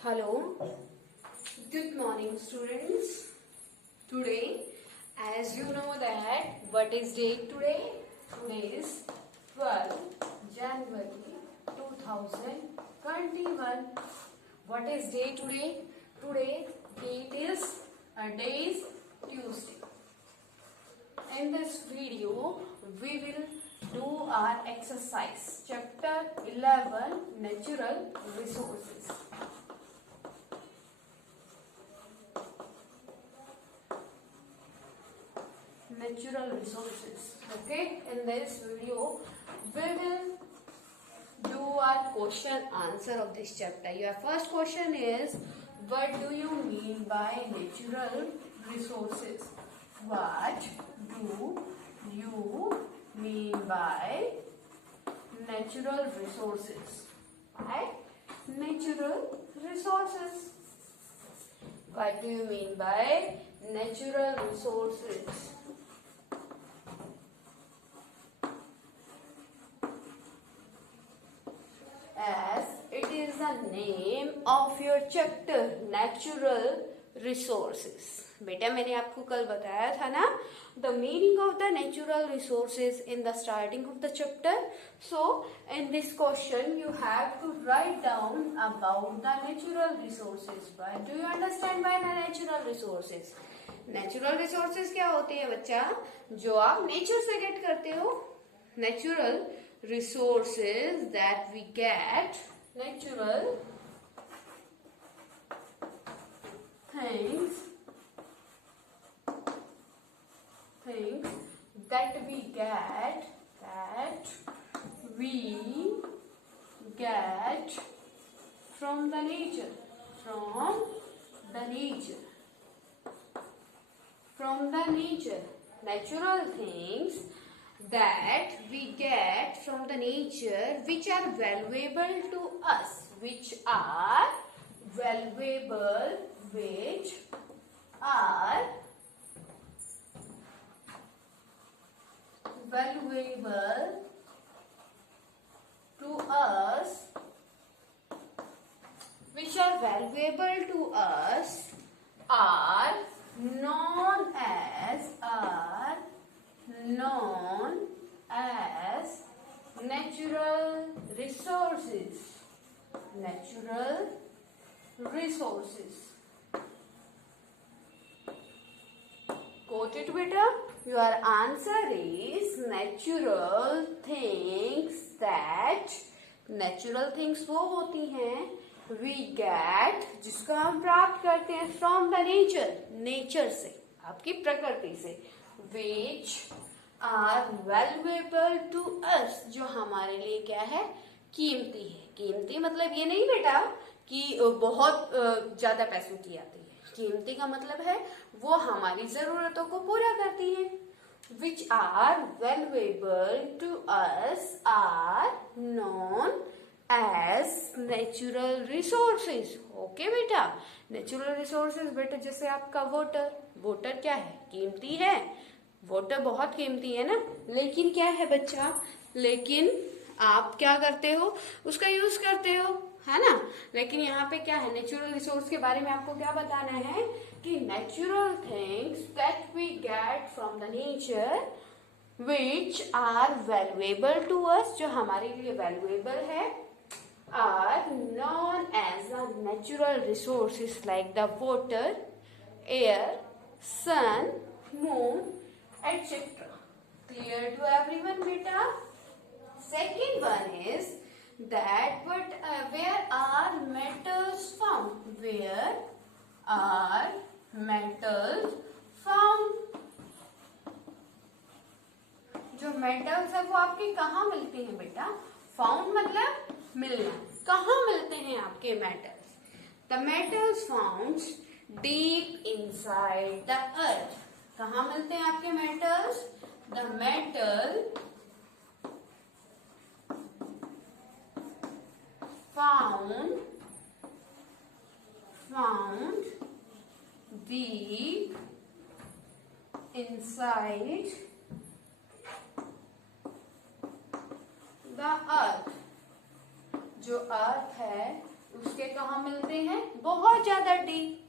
Hello, good morning students. Today, as you know that what is date today? Today is 12 January 2021. What is day today? Today date is Tuesday. In this video, we will do our exercise chapter 11 natural resources. Natural resources. Okay, in this video we will do our question answer of this chapter. Your first question is, what do you mean by natural resources? What do you mean by natural resources? By natural resources. What do you mean by natural resources? As it is the name of your chapter, natural resources. बेटा मैंने आपको कल बताया था ना, the meaning of the natural resources in the starting of the chapter. So in this question you have to write down about the natural resources. What do you understand by the natural resources? Natural resources क्या होते हैं बच्चा? जो आप nature से gate करते हो. Natural resources that we get, natural things that we get from the nature, natural things that we get from the nature which are valuable to us, which are valuable to us are known as natural resources. Got it beta? Your answer is natural things that, natural things वो होती हैं we get, जिसको हम प्राप्त करते हैं from the nature से, आपकी प्रकृति से, which are valuable to us, जो हमारे लिए क्या है, कीमती है. कीमती मतलब ये नहीं बेटा कि बहुत ज्यादा पैसों की आती है. कीमती का मतलब है वो हमारी जरूरतों को पूरा करती है. which are valuable to us are known as natural resources. Okay बेटा, नेचुरल रिसोर्सेज बेटा जैसे आपका वाटर क्या है, कीमती है. वाटर बहुत कीमती है ना, लेकिन क्या है बच्चा, लेकिन आप क्या करते हो, उसका यूज करते हो, है ना. लेकिन यहाँ पे क्या है, नेचुरल रिसोर्स के बारे में आपको क्या बताना है कि natural things that we get from the nature which are valuable to us, जो हमारे लिए वैल्यूएबल है, are known as the natural resources like the water, air, sun, moon, etc. Clear to everyone beta? Second one is that where are metals found? Where are metals found? जो metals है वो आपके कहाँ मिलती हैं बेटा? Found मतलब मिलना. कहाँ मिलते हैं आपके metals? The metals found deep inside the अर्थ. कहाँ मिलते हैं आपके metals? The metal found deep inside the earth. जो अर्थ है उसके कहाँ मिलते हैं? बहुत ज्यादा डीप।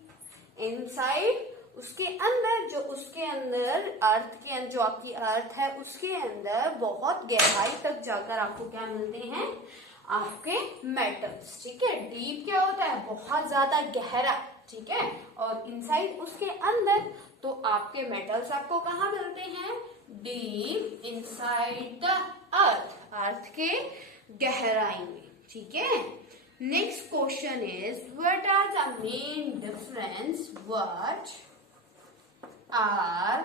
इनसाइड, उसके अंदर, जो उसके अंदर अर्थ के अंदर, जो आपकी अर्थ है उसके अंदर बहुत गहराई तक जाकर आपको क्या मिलते हैं? आपके मेटल्स। ठीक है, डीप क्या होता है? बहुत ज्यादा गहरा। ठीक है, और इनसाइड उसके अंदर, तो आपके मेटल्स आपको कहाँ मिलते हैं? Deep inside the earth, earth के गहराई में। ठीक है, next question is what are the main difference? What are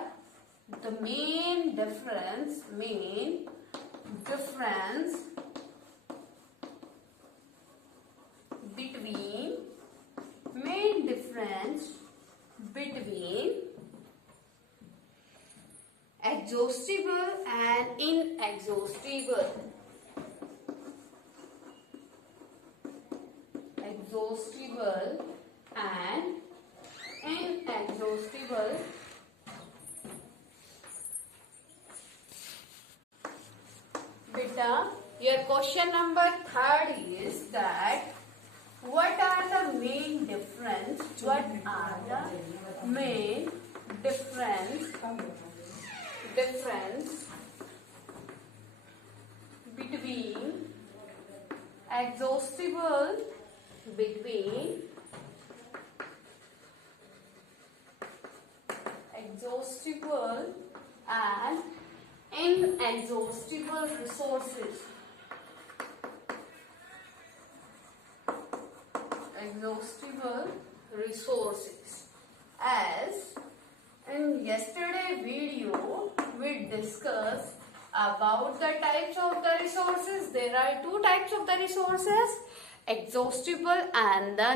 the main difference between exhaustible and inexhaustible? Exhaustible and inexhaustible. Beta, your question number 3rd is that what are the main difference? What are the main difference between exhaustible and inexhaustible resources? Exhaustible resources. As in yesterday video we discussed about the types of the resources. There are two types of the resources, exhaustible and the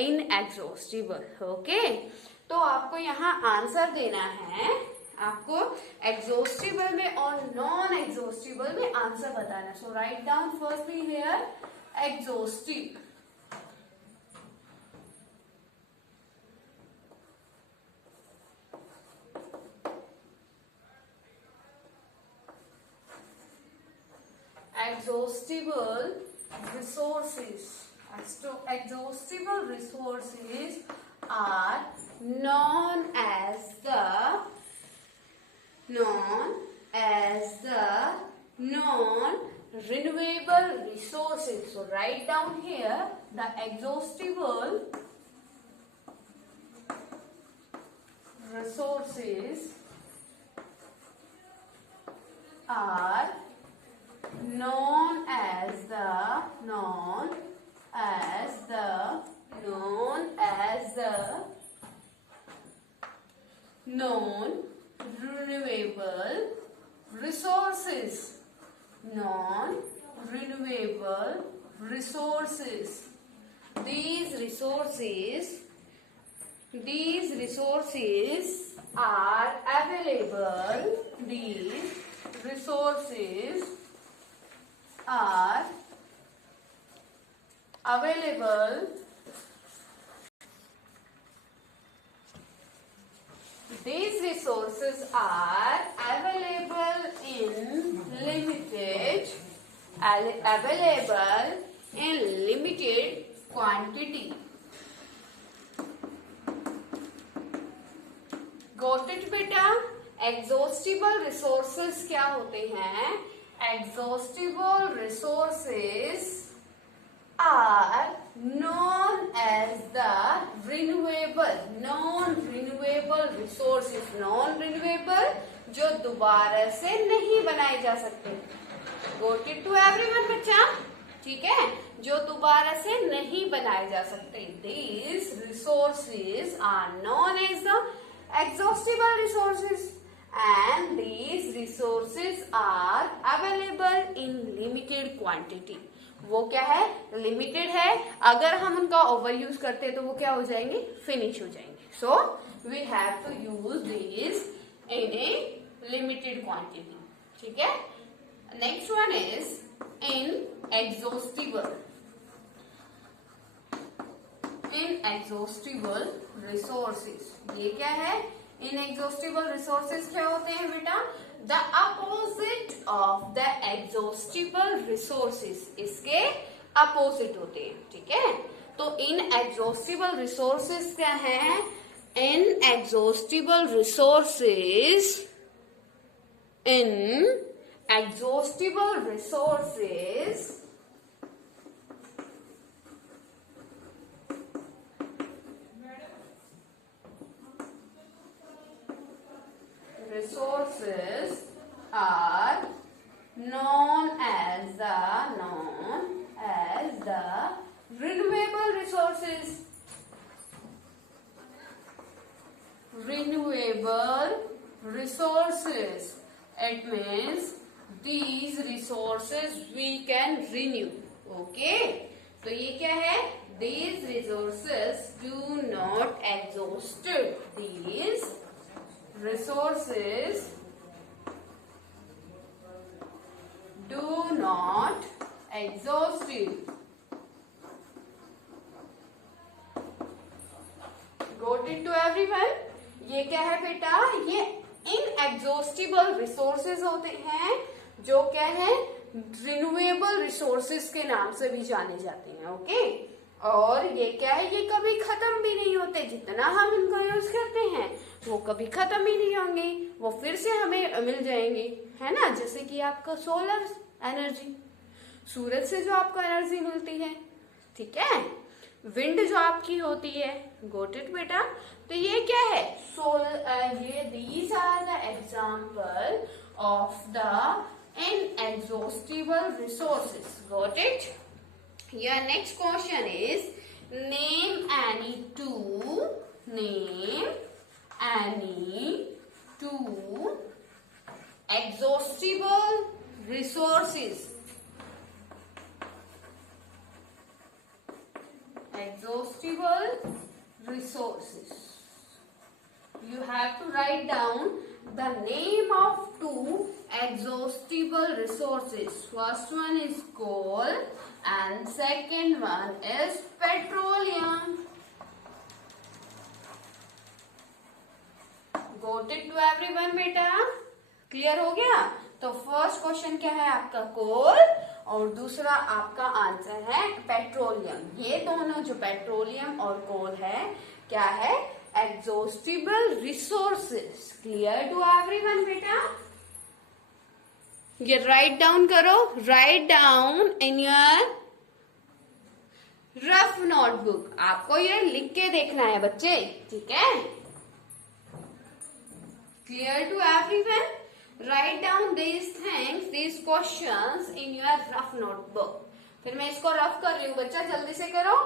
inexhaustible. Okay, तो आपको यहाँ answer देना है, आपको exhaustible में और non exhaustible में answer बताना। So write down firstly here exhaustive. Exhaustible resources. Exhaustible resources are known as the non-renewable resources. So write down here the exhaustible resources are known as the non-renewable resources. Non-renewable resources. These resources are available. These resources are available. These resources are available in limited quantity. Got it बेटा? Exhaustible resources क्या होते हैं? Exhaustible resources are known as the non-renewable resources. Non-renewable जो दोबारा से नहीं बनाए जा सकते. Got it to everyone बच्चा? ठीक है, जो दोबारा से नहीं बनाए जा सकते. These resources are known as the exhaustible resources. And these resources are available in limited quantity. वो क्या है? लिमिटेड है. अगर हम उनका ओवर यूज करते हैं तो वो क्या हो जाएंगे? फिनिश हो जाएंगे. So we have to use this in a limited quantity. ठीक है. Next one is inexhaustible resources. ये क्या है? Inexhaustible resources क्या होते हैं बेटा? The opposite of the exhaustible resources. इसके अपोजिट होते हैं. ठीक है. तो इनएग्जॉस्टिबल रिसोर्सेज क्या है? Inexhaustible resources, inexhaustible resources are known as the renewable resources. Renewable resources. It means these resources we can renew. Okay, तो ये क्या है? These resources do not exhaust. These resources do not exhaust. Got it to everyone? ये क्या है बेटा? ये inexhaustible resources होते हैं जो क्या है? रिन्यूएबल रिसोर्सेज के नाम से भी जाने जाते हैं. ओके, और ये क्या है? ये कभी खत्म भी नहीं होते. जितना हम इनको यूज करते हैं वो कभी खत्म ही नहीं होंगे, वो फिर से हमें मिल जाएंगे, है ना. जैसे कि आपका सोलर एनर्जी, सूरज से जो आपको एनर्जी मिलती है, ठीक है. विंड जो आपकी होती है. गोट इट बेटा? तो ये क्या है? ये these are the example of the inexhaustible resources. Got it? Your next question is name any two exhaustible resources. Exhaustible resources. You have to write down the name of two exhaustible resources. First one is coal and second one is petroleum. Got it to everyone बेटा? Clear हो गया? तो first question क्या है आपका? कोल, और दूसरा आपका आंसर है पेट्रोलियम. ये दोनों जो पेट्रोलियम और कोल है क्या है? Exhaustible resources. Clear to everyone बेटा? ये राइट डाउन करो. Write down in your rough notebook. आपको ये लिख के देखना है बच्चे, ठीक है? Clear to everyone? Write down these things, these questions in your rough notebook. फिर मैं इसको रफ कर रही हूँ बच्चा, जल्दी से करो.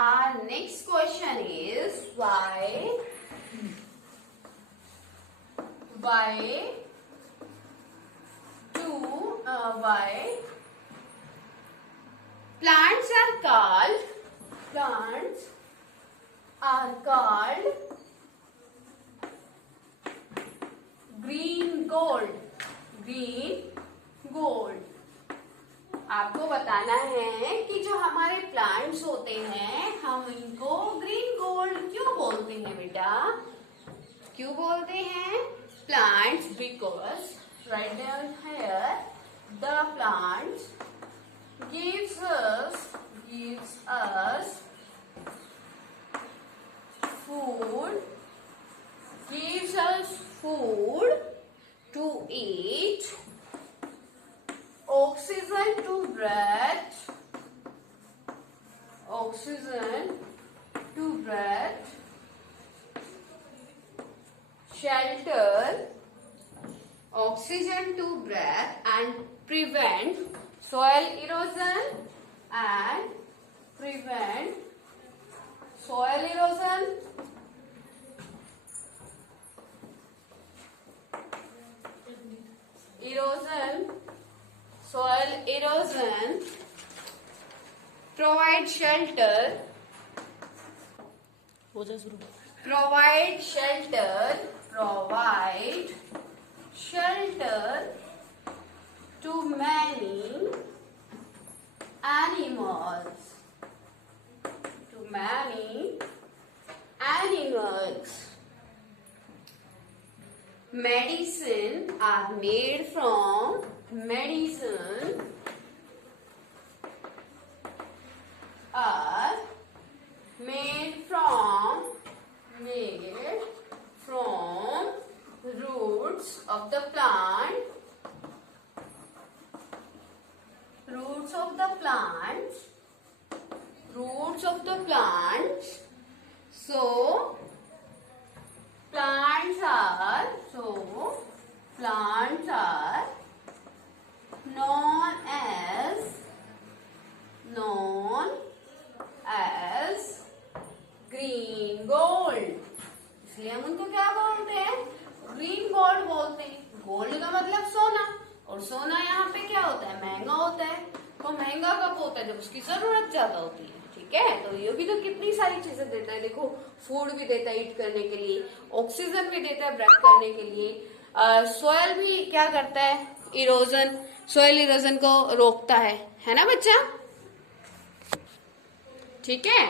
Our next question is why plants are called green gold. आपको बताना है कि जो हमारे प्लांट्स होते हैं हम इनको ग्रीन गोल्ड क्यों बोलते हैं बेटा? क्यों बोलते हैं plants? Because write down here the plants gives us food to eat, oxygen to breathe, shelter, oxygen to breathe, and prevent soil erosion soil erosion, provide shelter to many animals. To many animals. Medicine are made from medicine are made from roots of the plant. Roots of the plants. Roots of the plants. So plants are known as green gold. इसलिए हम उनको क्या बोलते हैं? Green gold बोलते हैं. Gold का मतलब सोना, और सोना यहाँ पे क्या होता है? महंगा होता है. तो महंगा कब होता है? जब उसकी जरूरत ज्यादा होती है. ठीक है, तो ये भी तो कितनी सारी चीजें देता है. देखो, फूड भी देता है ईट करने के लिए, ऑक्सीजन भी देता है ब्रेथ करने के लिए, सोयल भी क्या करता है? इरोजन, सोयल इरोजन को रोकता है ना बच्चा? ठीक है,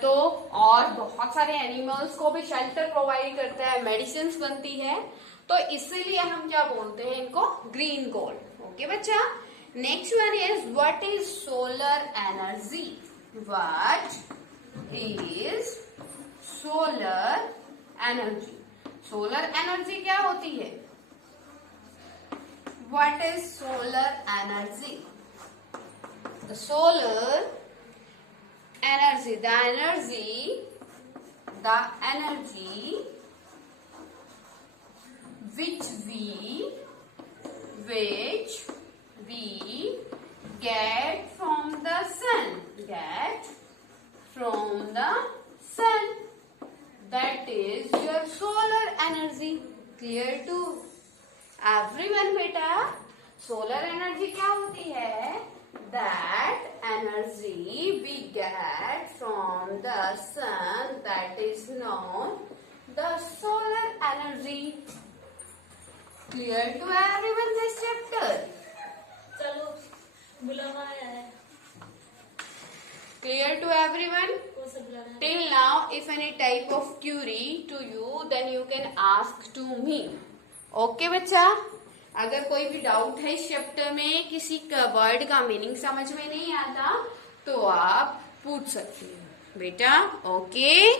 तो और बहुत सारे एनिमल्स को भी शेल्टर प्रोवाइड करता है, मेडिसिन बनती है, तो इसीलिए हम क्या बोलते हैं इनको? Green gold. ओके बच्चा. Next one is what is solar energy. What is solar energy. Solar energy क्या होती है? What is solar energy? The solar energy, the energy which we get from the sun, that is your solar energy. Clear to everyone beta? solar energy क्या होती है? That energy we get from the sun, that is known the solar energy. Clear to everyone this chapter? चलो बुलावा आया है. Clear to everyone? कौन सा बुलाना है? Till now, if any type of query to you, then you can ask to me. Okay बच्चा? अगर कोई भी डाउट है इस चैप्टर में, किसी का वर्ड का मीनिंग समझ में नहीं आता, तो आप पूछ सकते हो बेटा. Okay,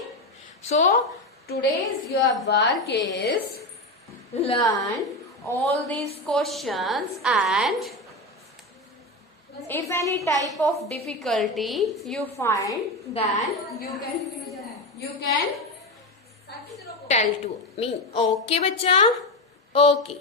so today's your work is learn all these questions and if any type of difficulty you find, then you can tell to me. Okay बच्चा? Okay.